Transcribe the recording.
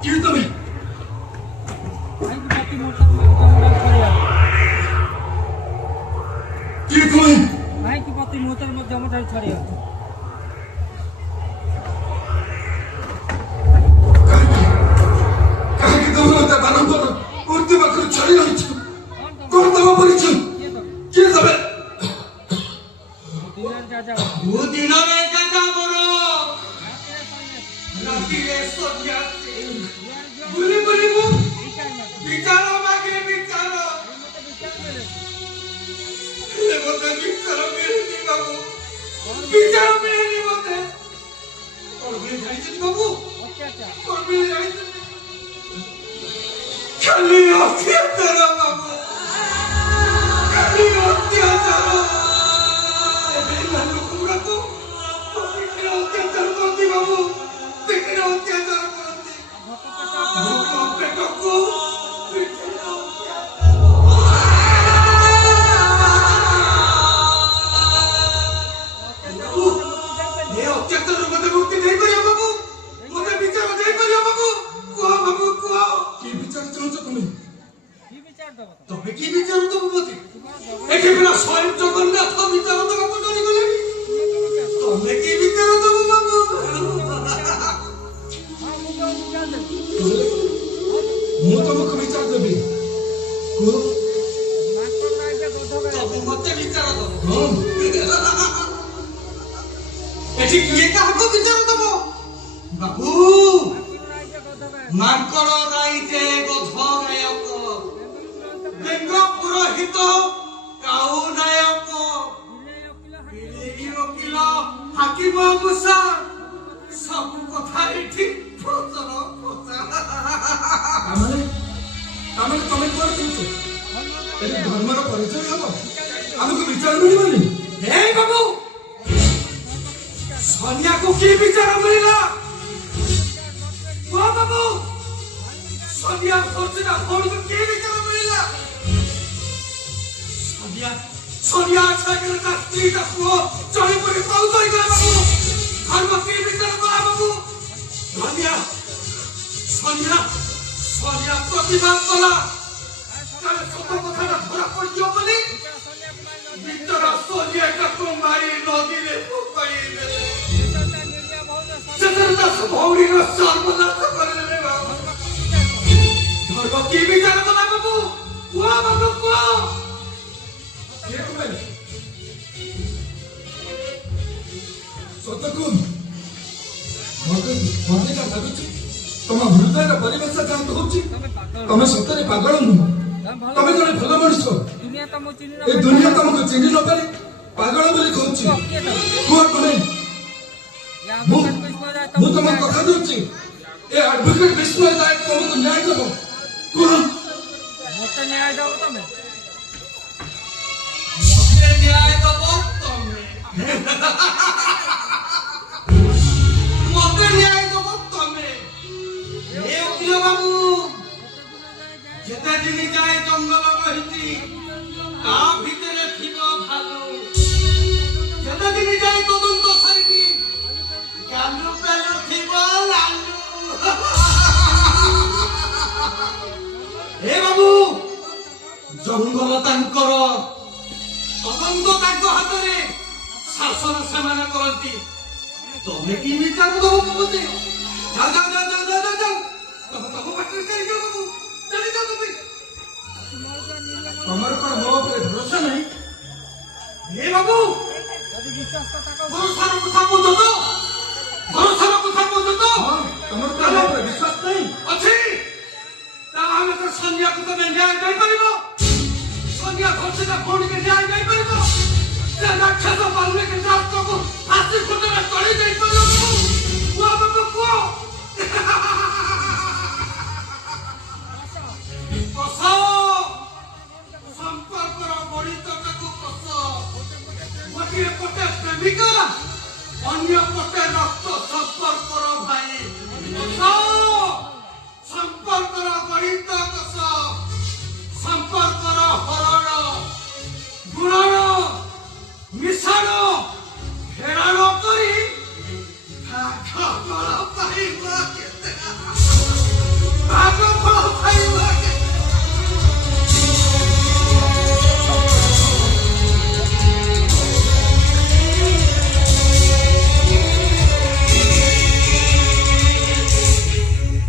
কি তুমি কি তুমি ভাই কি প্রতি মুহূর্তের মধ্যে আমাদের ছড়িয়ে আছে কাহিনী তুমি মতে বারম্বার মূর্তি পাখরে ছড়ি রয়েছে কোন দেব পরিচয় কি দেবে দিনরে যাজা বড় রাতিরে সন্ধ্যাতে বলি বলিবু বিচার মাগে বিচার মতে বিচার মিলনি বাবু বিচার মিলনি মতে করবি জানিছেন বাবু করবি জানিছেন খালি অত্যাচার বাবু খালি অত্যাচার অত্যাচার করতি বাবু দেখে অত্যাচার করতি পেটকু অত্যাচার মধ্যে মুক্তি দেই পারিও বাবু মতে বিচার দেই পারিও বাবু কুহ বাবু কুহ কি বিচার চাচ্ছ তুমি তবে কি বিচার দেব মতে একে বিনা স্বয়ং জগন্নাথ বিচার দেব চলে গেলে তবে কি বিচার দেব বাবু ମୁଁ ତମକୁ ବିଚାର ଦେବି କୁହ ତବୁ ମତେ বিচাର ଦେବ ହଁ এটি কিଏ କାହାକୁ বিচাର ଦେବ ବାବୁ ମାଙ୍କଡ଼ ରାଇଜେ ଗଧ ନାୟକ ବେଙ୍ଗ ପୁରୋହିତ କାଉ ନାୟକ ବିଲେଇ ଓକିଲ ହାକିମ ମୂଷା ସବୁ କଥା ଏଠି ଫଚର ଫଚା ତାମାନେ ତାମାନେ ତମେ କୁଆଡ଼େ କହୁଛ ଏଠି ଧର୍ମର ପରିଚୟ ହବ ଆମକୁ ବିଚାର ମିଳିବନି ହେ ବାବୁ ସନ୍ୟାକୁ କି ବିଚାର ମିଳିଲା କୁହ ବାବୁ ସନ୍ୟା ଖର୍ଚ୍ଚା ଭଉଣୀକୁ କି ବିଚାର ମିଳିଲା ସନ୍ୟା ଛାଇକରେ ତା ସ୍ତ୍ରୀ ତା ପୁଅ ଚଳି ପଡ଼ି ପାଉଛ ହେଇଗଲା ବାବୁ ଧର୍ମ କି ବିଚାର କଲା ବାବୁ ଧନ୍ୟା ସନ୍ୟା ପ୍ରତିବାଦ କଲା ତାର ସତ କଥାଟା ଧରା ପଡ଼ିଯିବ ବୋଲି ଭିତର ସନ୍ୟାଟାକୁ ମାରି ନଦୀରେ ପକାଇ ଦେଲେ ସେଥିରେ ତା ଭଉଣୀର ସର୍ବନାଶ କରିଦେଲେ ବାବୁ ଧର୍ମ କି ବିଚାର କଲା ବାବୁ କୁହ ବାବୁ କୁହ କିଏ କହିଲେ ସତକୁ ମତେ ଯାହା ଲାଗୁଛି ତମ ହୃଦୟର ପରିବେଶ ଯାହା କହୁଛି ତମେ ସତରେ ପାଗଳ ନୁହଁ ତମେ ଜଣେ ଭଲ ମଣିଷ ଏ ଦୁନିଆ ତମକୁ ଚିହ୍ନି ନପାରେ ପାଗଳ ବୋଲି କହୁଛି କୁହ ତୁମେ ମୁଁ ତମ କଥା ଦଉଛି ଏ ଆଡଭୋକେଟ ବିଷ୍ଣୁ ନାୟକ ତମକୁ ନ୍ୟାୟ ଦେବ କୁହ ମତେ ନ୍ୟାୟ ଦେବ ତମେ ମତେ ନ୍ୟାୟ ଦେବ ତମେ ମତେ ନ୍ୟାୟ ଦେବ ତମେ ଏ ଓକିଲ ବାବୁ ଯେତେ ଦିନ ଯାଏ ଜଙ୍ଗଲ ରହିଛି ତା ଭିତରେ ଥିବ ଭାଲୁ ଯେତେ ଦିନ ଯାଏ ତଦନ୍ତ ସରିନି ଗାଲୁ ପେଲୁ ଥିବ ଲାଲୁ ଏ ବାବୁ ଜଙ୍ଗଲ ତାଙ୍କର ତଦନ୍ତ ତାଙ୍କ ହାତରେ ଶାସନ ସେମାନେ କରନ୍ତି ତମେ କି ବିଚାର ଦବ ବାବୁଜୀ ଯାଅ ଯାଅ ଯାଅ ଯାଅ ଯାଅ ଯାଅ ତମ ତମ ବାଟରେ ଚାଲିଯାଅ ବାବୁ ଚାଲିଯାଅ ତମେ ତମର କଣ ମୋ ଉପରେ ଭରସା ନାହିଁ ଏ ବାବୁ ଯଦି ବିଶ୍ୱାସ କଥା କହୁଛ ଭରସାର କଥା କହୁଛ ତ ଭରସାର କଥା କହୁଛ ତ ହଁ ତମର କଣ ମୋ ଉପରେ ବିଶ୍ୱାସ ନାହିଁ ଅଛି ତାହେଲେ ତ ସନ୍ଧ୍ୟାକୁ ତମେ ନ୍ୟାୟ ଦେଇପାରିବ ସନ୍ଧ୍ୟା ଘୋଷିତ ଭଉଣୀকে ନ୍ୟାୟ ଦେଇପାରିବ ସେ ରାକ୍ଷସ ବାଲ୍ମୀକି ରାଷ୍ଟ୍ରକୁ ଫାଶୀ ଖୁଣ୍ଟରେ ତଳି ଦେଇପାରିବ କୁହ ବାବୁ କୁହ କଷ ସମ୍ପର୍କର ବଳିତଟାକୁ କଷ ଗୋଟିଏ ପଟେ ପ୍ରେମିକା ଅନ୍ୟ ପଟେ ରକ୍ତ ସମ୍ପର୍କର ଭାଇ କଷ ସମ୍ପର୍କର ଗଣିତ କଷ ସମ୍ପର୍କର ହରଣ ଗୁଣନ ମିଶାଣ ଫେରାଣ କରି ପାଇବ କେତେ